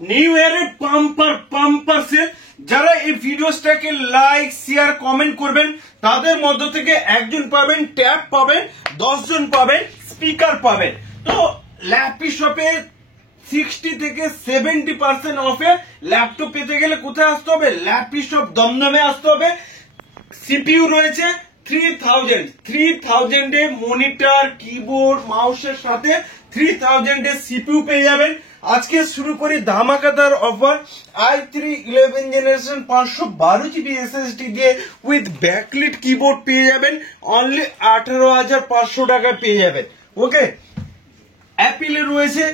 New ইয়ারে pumper sell. যারা এই ভিডিওটাকে লাইক শেয়ার কমেন্ট করবেন তাদের মধ্য থেকে একজন পাবেন ট্যাব পাবেন, 10 জন পাবেন স্পিকার পাবেন। তো ল্যাপি শপে 60 থেকে 70% অফে ল্যাপটপ পেতে গেলে কোথায় আসতে হবে? ল্যাপি শপ দমদমে আসতে হবে। সিপিইউ রয়েছে 3000 এ মনিটর কিবোর্ড মাউসের সাথে 3000 এ সিপিইউ পেয়ে যাবেন। আজকে শুরু করি ধামাকাদার offer. i3 11 generation 512 GB SSD দিয়ে উইথ ব্যাকলিট কিবোর্ড পেয়ে যাবেন অনলি 18,500 টাকায় পেয়ে যাবেন। ওকে, অ্যাপেলে রয়েছে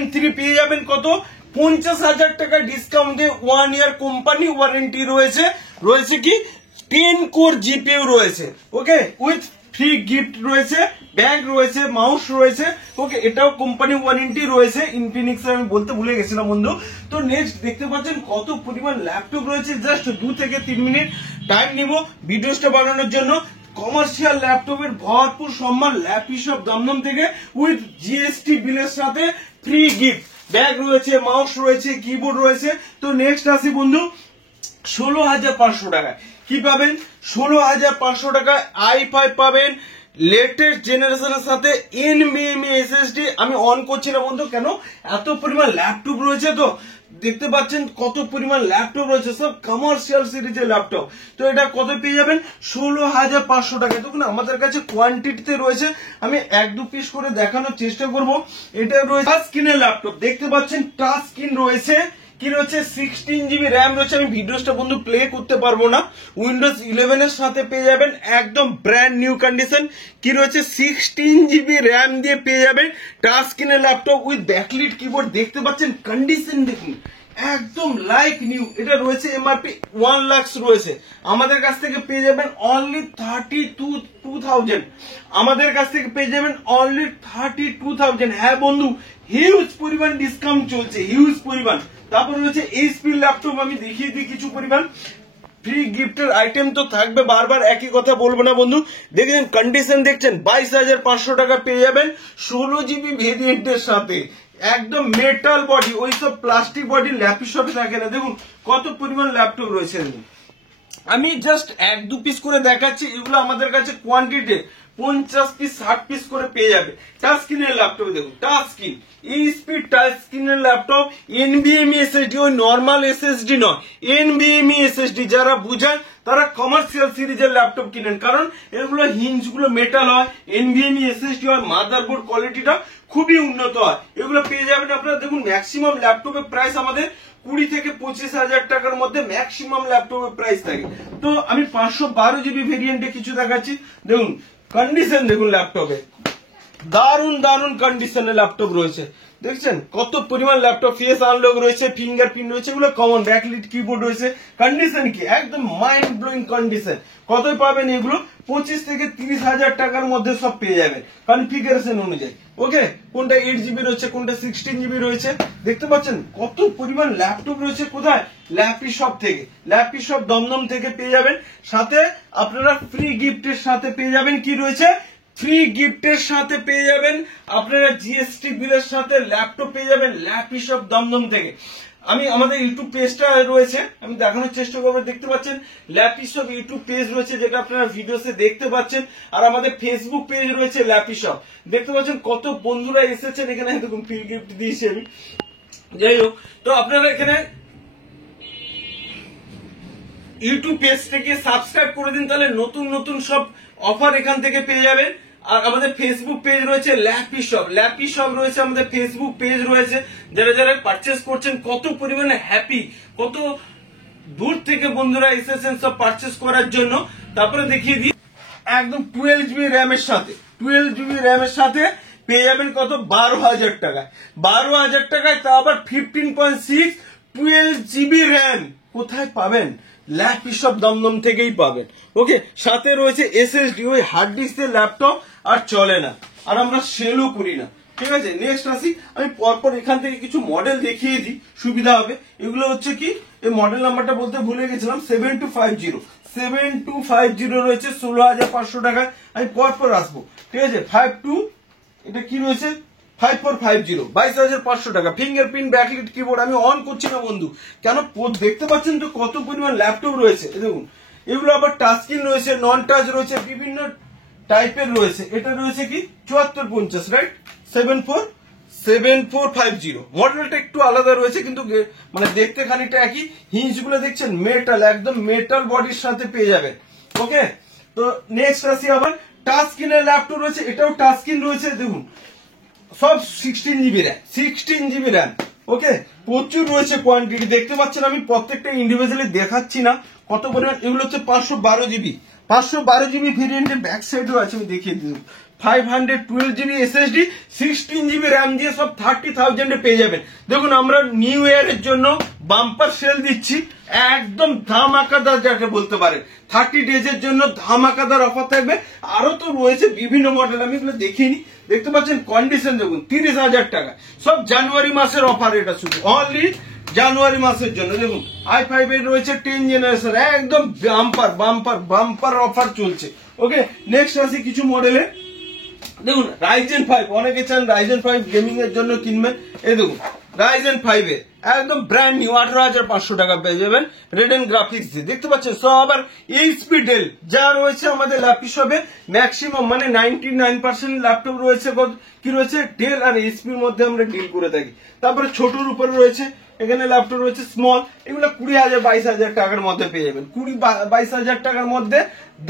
M3 পেয়ে যাবেন কত? 50,000 টাকা ডিসকাউন্ট দিয়ে 1 ইয়ার কোম্পানি ওয়ারেন্টি রয়েছে কি 10 কোর জিপিইউ রয়েছে। ওকে, উইথ ফ্রি গিফট রয়েছে, ব্যাগ রয়েছে, মাউস রয়েছে। ওকে, এটাও কোম্পানি ওয়ারেন্টি রয়েছে। ইনফিনিক্স আমি বলতে ভুলে গেছিলাম বন্ধু। তো নেক্সট দেখতে পাচ্ছেন কত পরিমাণ ল্যাপটপ রয়েছে। জাস্ট 2 থেকে 3 মিনিট টাইম নিব ভিডিওটা বানানোর জন্য। কমার্শিয়াল ল্যাপটপের ভরপুর সম্মান ল্যাপি শপ দমদম থেকে উইথ জিএসটি বিলের সাথে ফ্রি গিফট, ব্যাগ রয়েছে, মাউস রয়েছে, কিবোর্ড রয়েছে। তো নেক্সট আসি বন্ধু 16,500 টাকায় কি পাবেন? 16,500 টাকায় i5 পাবেন লেটেস্ট জেনারেশনের সাথে NVMe SSD। আমি অন করছি না বন্ধু, কেন? এত পরিমাণ ল্যাপটপ রয়েছে। তো দেখতে পাচ্ছেন কত পরিমাণ ল্যাপটপ রয়েছে, সব কমার্শিয়াল সিরিজের ল্যাপটপ। তো এটা কত পেয়ে যাবেন? 16,500 টাকায়। দেখুন আমাদের কাছে কোয়ান্টিটিতে রয়েছে, আমি 1-2 পিস করে দেখানোর চেষ্টা করব। এটা রয়েছে টাচ স্ক্রিনের ল্যাপটপ, দেখতে পাচ্ছেন টাচ স্ক্রিন রয়েছে। কি রয়েছে? 16 জিবি র্যাম রয়েছে। আমি ভিডিওটা বন্ধু প্লে করতে পারবো না। উইন্ডোজ 11 এর সাথে পেয়ে যাবেন একদম ব্র্যান্ড নিউ কন্ডিশন। কি রয়েছে? 16 জিবি র্যাম দিয়ে পেয়ে যাবেন টাচ স্ক্রিনের ল্যাপটপ উইথ ব্যাকলিট কিবোর্ড। দেখতে পাচ্ছেন কন্ডিশন দেখুন একদম লাইক নিউ। এটা রয়েছে এমআরপি 1 লাখ রয়েছে। আমাদের কাছ থেকে পেয়ে যাবেন অনলি 32,000। আমাদের কাছ থেকে পেয়ে যাবেন অনলি 32,000। হ্যাঁ বন্ধু, হিউজ পরিমাণ ডিসকাউন্ট চলছে, হিউজ পরিমাণ। তারপর রয়েছে এইচপি ল্যাপটপ, আমি দেখিয়ে দিই কিছু পরিমাণ ফ্রি গিফটের আইটেম তো থাকবে, বারবার একই কথা বলবো না বন্ধু। দেখেন কন্ডিশন দেখছেন 22,500 টাকা পেয়ে যাবেন 16 জিবি ভেরিয়েন্টের সাথে একদম মেটাল বডি, ওইসব প্লাস্টিক বডি ল্যাপি শপে থাকে না। দেখুন কত পরিমাণ ল্যাপটপ রয়েছে। আমি জাস্ট 1-2 পিস করে দেখাচ্ছি, এগুলো আমাদের কাছে কোয়ান্টিটি 50 পিস 60 পিস করে পেয়ে যাবে। টাচ স্ক্রিনের ল্যাপটপ দেখুন, টাচ স্ক্রিন এইচপি টাচ স্ক্রিনের ল্যাপটপ NVMe SSD, ওই নর্মাল SSD নয়, NVMe SSD। যারা বুঝান তারা কমার্শিয়াল সিরিজের ল্যাপটপ কিনেন, কারণ এগুলো হিঞ্জ গুলো মেটাল হয়, NVMe SSD হয়, মাদারবোর্ড কোয়ালিটিটা খুবই উন্নত হয়। এগুলো পেয়ে যাবেন আপনারা। দেখুন ম্যাক্সিমাম ল্যাপটপের প্রাইস আমাদের 20 থেকে 25,000 টাকার মধ্যে ম্যাক্সিমাম ল্যাপটপের প্রাইস থাকে। তো আমি 512 জিবি ভেরিয়েন্টে কিছু দেখাচ্ছি। দেখুন কন্ডিশন দেখুন ল্যাপটপে, দারুণ কন্ডিশনের ল্যাপটপ রয়েছে। দেখছেন কত পরিমাণ ল্যাপটপ, ফেস আনলক রয়েছে, ফিঙ্গারপ্রিন্ট রয়েছে, এগুলো কমন, ব্যাকলিট কিবোর্ড রয়েছে। কন্ডিশন কি একদম মাইন্ড ব্লোয়িং কন্ডিশন। কত পাবেন এগুলো? 25 থেকে 30,000 টাকার মধ্যে সব পেয়ে যাবেন কনফিগারেশন অনুযায়ী। ওকে, কোনটা 8 জিবি রয়েছে, কোনটা 16 জিবি রয়েছে। দেখতে পাচ্ছেন কত পরিমাণ ল্যাপটপ রয়েছে। কোথায়? ল্যাপি শপ থেকে, ল্যাপি শপ দমদম থেকে পেয়ে যাবেন। সাথে আপনারা ফ্রি গিফটের সাথে পেয়ে যাবেন কি রয়েছে? ফ্রি গিফটের সাথে পেয়ে যাবেন আপনারা জিএসটি বিলের সাথে ল্যাপটপ পেয়ে যাবেন ল্যাপি শপ দমদম থেকে। আমি আমাদের ইউটিউব পেজটা রয়েছে, আমি দেখানোর চেষ্টা করবো। দেখতে পাচ্ছেন ল্যাপি শপ ইউটিউব পেজ রয়েছে, যেটা আপনারা ভিডিওতে দেখতে পাচ্ছেন। আর আমাদের ফেসবুক পেজ রয়েছে ল্যাপি শপ। দেখতে পাচ্ছেন কত বন্ধুরা এসেছেন এখানে, দেখুন ফ্রি গিফট দিয়েছি আমি। যাই হোক, তো আপনারা এখানে ইউটিউব পেজটাকে সাবস্ক্রাইব করে দিন, তাহলে নতুন সব অফার এখান থেকে পেয়ে যাবেন। আর আমাদের ফেসবুক পেজ রয়েছে ল্যাপি শপ রয়েছে, আমাদের ফেসবুক পেজ রয়েছে। যারা পারচেস করছেন কত পরিমাণে হ্যাপি, কত দূর থেকে বন্ধুরা এসেছেন সব পারচেস করার জন্য। তারপরে দেখিয়ে দিই একদম 12 জিবি র্যামের সাথে পেয়ে যাবেন কত? 12,000 টাকায়। 12,000 টাকায়, তা আবার 15.6 12 জিবি র্যাম। কোথায় পাবেন? ল্যাপি শপ দমদম থেকেই পাবেন। ওকে, সাথে রয়েছে SSD, ওই হার্ড ডিস্কের ল্যাপটপ আর চলে না, আর আমরা সেলও করি না। ঠিক আছে, নেক্সট আসি। আমি পরপর এখান থেকে কিছু মডেল দেখিয়ে দিই, সুবিধা হবে। এগুলো হচ্ছে কি, এই মডেল নাম্বারটা বলতে ভুলে গেছিলাম, 7250 রয়েছে 16,500 টাকায়। আমি পরপর আসবো। ঠিক আছে, 52, এটা কি রয়েছে 5450 22,500 টাকা। ফিঙ্গারপ্রিন্ট ব্যাকলিট কিবোর্ড আমি অন করছি না বন্ধু, কেন দেখতে পাচ্ছেন তো কত পরিমাণ ল্যাপটপ রয়েছে। দেখুন এগুলো আবার টাচ স্ক্রিন রয়েছে, নন টাচ রয়েছে, বিভিন্ন টাইপের রয়েছে। এটা রয়েছে কি 7450 রাইট, 7450 মডেলটা একটু আলাদা রয়েছে, কিন্তু মানে দেখতে খানিকটা একই। হিঞ্জ গুলো দেখছেন মেটাল, একদম মেটাল বডির সাথে পেয়ে যাবেন। ওকে, তো নেক্সট আসি আবার টাচ স্ক্রিনের ল্যাপটপ রয়েছে, এটাও টাচ স্ক্রিন রয়েছে। দেখুন সব 16GB র্যাম, 16GB র্যাম। ওকে, প্রচুর রয়েছে কোয়ান্টিটি, দেখতে পাচ্ছেন আমি প্রত্যেকটা ইন্ডিভিজুয়ালি দেখাচ্ছি না কত পরিমাণ। এগুলো হচ্ছে 512GB, 512GB ভেরিয়েন্টের ব্যাক সাইডও আছে, আমি দেখিয়ে দিই। 512GB SSD, 16GB র্যাম দিয়ে সব 30,000 পেয়ে যাবেন। দেখুন আমরা নিউ ইয়ারের জন্য বাম্পার সেল দিচ্ছি, একদম ধামাকাদার যাকে বলতে পারেন। 30 ডেজের জন্য ধামাকাদার অফার থাকবে। আরো তো রয়েছে বিভিন্ন মডেল, আমি এগুলো দেখিনি। দেখতে পাচ্ছেন কন্ডিশন দেখুন 30,000 টাকা, সব জানুয়ারি মাসের অফার, এটা শুধু অনলি জানুয়ারি মাসের জন্য। দেখুন i5 এর রয়েছে 10 জেনারেশন, একদম বাম্পার বাম্পার বাম্পার অফার চলছে। ওকে, নেক্সট আসি কিছু মডেলে। দেখুন রাইজেন 5, অনেকে চান রাইজেন 5 গেমিং এর জন্য কিনবেন। এই দেখুন রাইজেন 5 এ একদম ব্র্যান্ড নিউ 18,500 টাকা পেয়ে যাবেন রেডেন গ্রাফিক্স দিয়ে। দেখতে পাচ্ছেন সব আবার এইচপি ডেল যা রয়েছে আমাদের ল্যাপটপে ম্যাক্সিমাম মানে 99% ল্যাপটপ রয়েছে কি রয়েছে ডেল আর এইচপির মধ্যে আমরা ডিল করে থাকি। তারপরে ছোটর উপরে রয়েছে এখানে ল্যাপটপ রয়েছে স্মল, এগুলো 20,000 22,000 টাকার মধ্যে পেয়ে যাবেন। 20-22,000 টাকার মধ্যে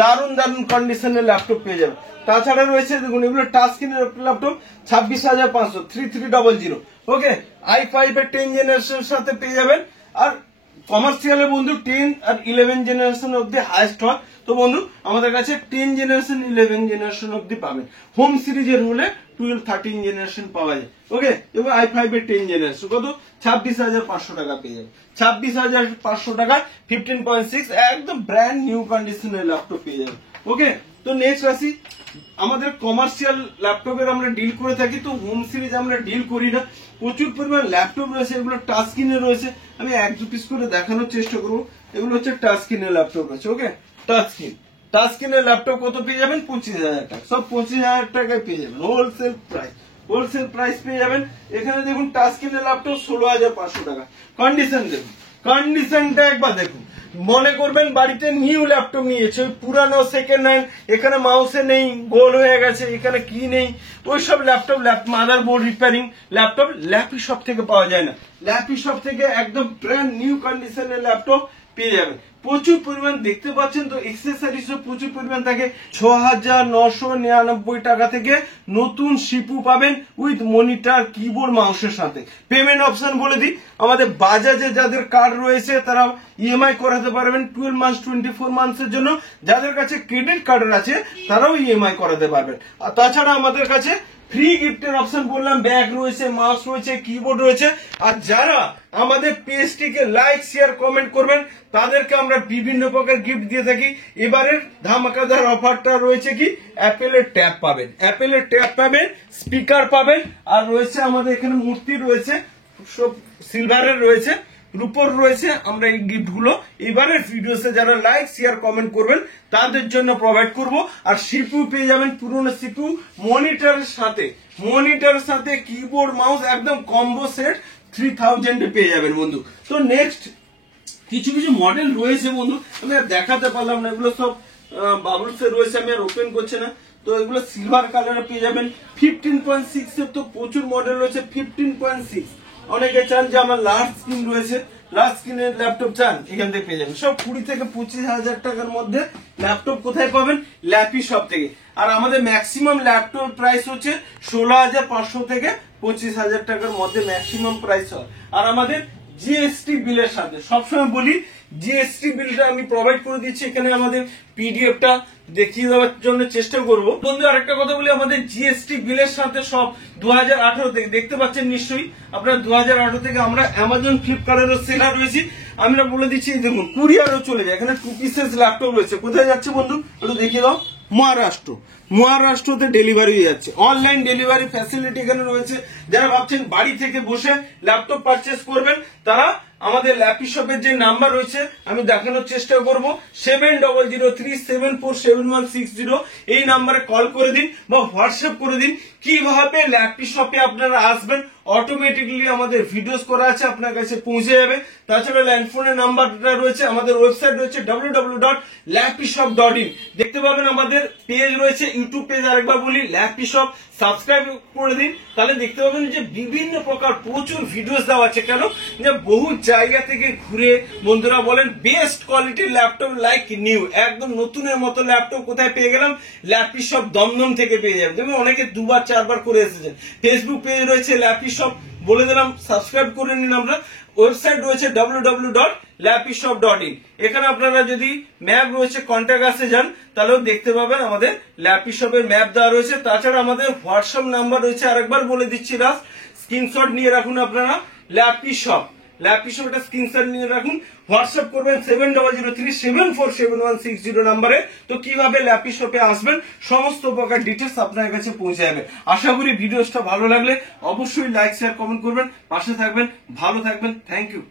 দারুণ দারুণ কন্ডিশনের ল্যাপটপ পেয়ে যাবেন। তাছাড়া রয়েছে দেখুন এগুলো টাচ স্ক্রিনের ল্যাপটপ 26,500, 3300। ওকে, i5 এর 10 জেনারেশনের সাথে পেয়ে যাবেন। আর কমার্শিয়ালে বন্ধু 10 আর 11 জেনারেশন অব্দি হাইস্ট হয়। তো বন্ধু আমাদের কাছে 10 জেনারেশন 11 জেনারেশন অব্দি পাবেন। হোম সিরিজের হলে 12 13 জেনারেশন পাওয়া যায়। ওকে, এবং i5 এর 10 জেনারেশন কত 26,500 টাকা পেয়ে যাবেন। 26,500 টাকা 15.6 একদম ব্র্যান্ড নিউ কন্ডিশনের ল্যাপটপ পেয়ে যাবেন। ওকে, তো নেক্সট আসি আমাদের কমার্শিয়াল ল্যাপটপের আমরা ডিল করে থাকি, তো হোম সিরিজ আমরা ডিল করি না। প্রচুর পরিমাণ ল্যাপটপ রয়েছে, এগুলো টাচ স্ক্রিনে রয়েছে, আমি 1-2 পিস করে দেখানোর চেষ্টা করবো। এগুলো হচ্ছে টাচ স্ক্রিনের ল্যাপটপ রয়েছে। ওকে, টাচ স্ক্রিনের ল্যাপটপ কত পেয়ে যাবেন 25,000 টাকা, সব 25,000 টাকায় পেয়ে যাবেন। হোলসেল প্রাইস পেয়ে যাবেন। এখানে দেখুন টাচ স্ক্রিনের ল্যাপটপ 16,500 টাকা। কন্ডিশন দেখুন, কন্ডিশনটা একবার দেখুন। মনে করবেন বাড়িতে নিউ ল্যাপটপ নিয়েছে, ওই পুরানো সেকেন্ড হ্যান্ড, এখানে মাউসে নেই, গোল হয়ে গেছে, এখানে কি নেই, ওই সব laptop mother board repairing laptop lappy shop থেকে পাওয়া যায় না। ল্যাপি শপ থেকে একদম ব্র্যান্ড নিউ কন্ডিশনের ল্যাপটপ পেয়ে যাবেন। প্রচুর পরিমাণ দেখতে পাচ্ছেন তো এক্সেসরিজও প্রচুর পরিমাণ থাকে। 6,999 টাকা থেকে নতুন সিপু পাবেন উইথ মনিটর কিবোর্ড মাউসের সাথে। পেমেন্ট অপশন বলে দিই, আমাদের বাজাজে যাদের কার্ড রয়েছে তারা ইএমআই করাতে পারবেন 12 মাস 24 মান্থসের জন্য। যাদের কাছে ক্রেডিট কার্ড আছে তারাও ইএমআই করাতে পারবেন। আর তাছাড়া আমাদের কাছে ফ্রি গিফটের অপশন বললাম, ব্যাগ রয়েছে, মাউস রয়েছে, কিবোর্ড রয়েছে। আর যারা আমাদের পেজটিকে লাইক শেয়ার কমেন্ট করবেন তাদেরকে আমরা বিভিন্ন প্রকার গিফট দিয়ে থাকি। এবারের ধামাকাদার অফারটা রয়েছে কি অ্যাপেলের ট্যাব পাবেন, অ্যাপেলের ট্যাব পাবেন, স্পিকার পাবেন, আর রয়েছে আমাদের এখানে মূর্তি রয়েছে, সব সিলভারের রয়েছে, রূপর রয়েছে। আমরা এই গিফট গুলো এবারের ভিডিওতে যারা লাইক শেয়ার কমেন্ট করবেন তাদের জন্য প্রোভাইড করব। আর সিপিইউ পেয়ে যাবেন পুরনো সিপিইউ মনিটরের সাথে কিবোর্ড মাউস একদম কম্বো সেট 3000 পেয়ে যাবেন বন্ধু। তো নেক্সট কিছু মডেল রয়েছে বন্ধু, আমি আর দেখাতে পারলাম না, এগুলো সব বাবলস এর রয়েছে, আমি আর ওপেন করছি না। তো এগুলো সিলভার কালারে পেয়ে যাবেন। 15.6 এর তো প্রচুর মডেল রয়েছে। 15.6 অনেকে চান যে আমার লার্জ স্ক্রিন রয়েছে, লার্জ স্ক্রিনের ল্যাপটপ চান, এখান থেকে পেয়ে যাবেন। সব 20 থেকে 25,000 টাকার মধ্যে ল্যাপটপ কোথায় পাবেন ল্যাপি শপ থেকে। আর আমাদের ম্যাক্সিমাম ল্যাপটপ প্রাইস হচ্ছে 16,500 থেকে 25,000 টাকার মধ্যে ম্যাক্সিমাম প্রাইস হয়। আর আমাদের জিএসটি বিলের সাথে সবসময় বলি জিএসটি বিলটা আমি প্রোভাইড করে দিচ্ছি। এখানে আমাদের পিডিএফটা দেখিয়ে দেওয়ার জন্য চেষ্টা করব বন্ধু। আরেকটা কথা বলি, আমাদের জিএসটি বিলের সাথে সব 2018 থেকে দেখতে পাচ্ছেন নিশ্চয়ই আপনারা। 2018 থেকে আমরা অ্যামাজন ফ্লিপকার্টেরও সেলার রয়েছি। আমরা বলে দিচ্ছি দেখুন কুরিয়ারও চলে যায়। এখানে 2 পিসেস ল্যাপটপ রয়েছে। কোথায় যাচ্ছে বন্ধু একটু দেখিয়ে দাও। মহারাষ্ট্রতে ডেলিভারি হয়ে যাচ্ছে। অনলাইন ডেলিভারি ফ্যাসিলিটি এখানে রয়েছে। যারা ভাবছেন বাড়ি থেকে বসে ল্যাপটপ পারচেস করবেন তারা আমাদের ল্যাপি শপের যে নাম্বার রয়েছে আমি দেখানোর চেষ্টা করব 7003747160 এই নাম্বারে কল করে দিন বা হোয়াটসঅ্যাপ করে দিন কিভাবে ল্যাপি শপে আপনারা আসবেন। অটোমেটিকলি আমাদের ভিডিওস করা আছে, আপনার কাছে পৌঁছে যাবে। তাছাড়া ল্যান্ডফোনের নাম্বারটা রয়েছে, আমাদের ওয়েবসাইট রয়েছে www.lappyshop.in। দেখতে পাবেন আমাদের পেজ রয়েছে, ইউটিউব পেজ আরেকবার বলি ল্যাপি শপ, সাবস্ক্রাইব করে দিন, তাহলে দেখতে পাবেন যে বিভিন্ন প্রকার প্রচুর ভিডিওস দেওয়া আছে। কেন যে বহু জায়গা থেকে ঘুরে বন্ধুরা বলেন বেস্ট কোয়ালিটির ল্যাপটপ লাইক নিউ, একদম নতুনের মতো ল্যাপটপ কোথায় পেয়ে গেলাম, ল্যাপি শপ দমদম থেকে পেয়ে যাবেন। দেখবেন অনেকে দুবার চারবার করে এসেছেন। ফেসবুক পেজ রয়েছে ল্যাপি শপ, বলে দিলাম সাবস্ক্রাইব করে নিন। আমরা ওয়েবসাইট রয়েছে www.lappyshop.in। এখানে আপনারা যদি ম্যাপ রয়েছে কন্ট্যাক্ট আসে যান তাহলেও দেখতে পাবেন আমাদের ল্যাপি শপের ম্যাপ দেওয়া রয়েছে। তাছাড়া আমাদের হোয়াটসঅ্যাপ নাম্বার রয়েছে, আরেকবার বলে দিচ্ছি, স্ক্রিনশট নিয়ে রাখুন আপনারা। ল্যাপি শপ একটা স্ক্রিনশট নিয়ে রাখুন, হোয়াটসঅ্যাপ করবেন 7003747160 নাম্বারে। তো কিভাবে ল্যাপি শপে আসবেন সমস্ত প্রকার ডিটেলস আপনার কাছে পৌঁছে যাবে। আশা করি ভিডিওটা ভালো লাগলে অবশ্যই লাইক শেয়ার কমেন্ট করবেন, পাশে থাকবেন, ভালো থাকবেন। Thank you.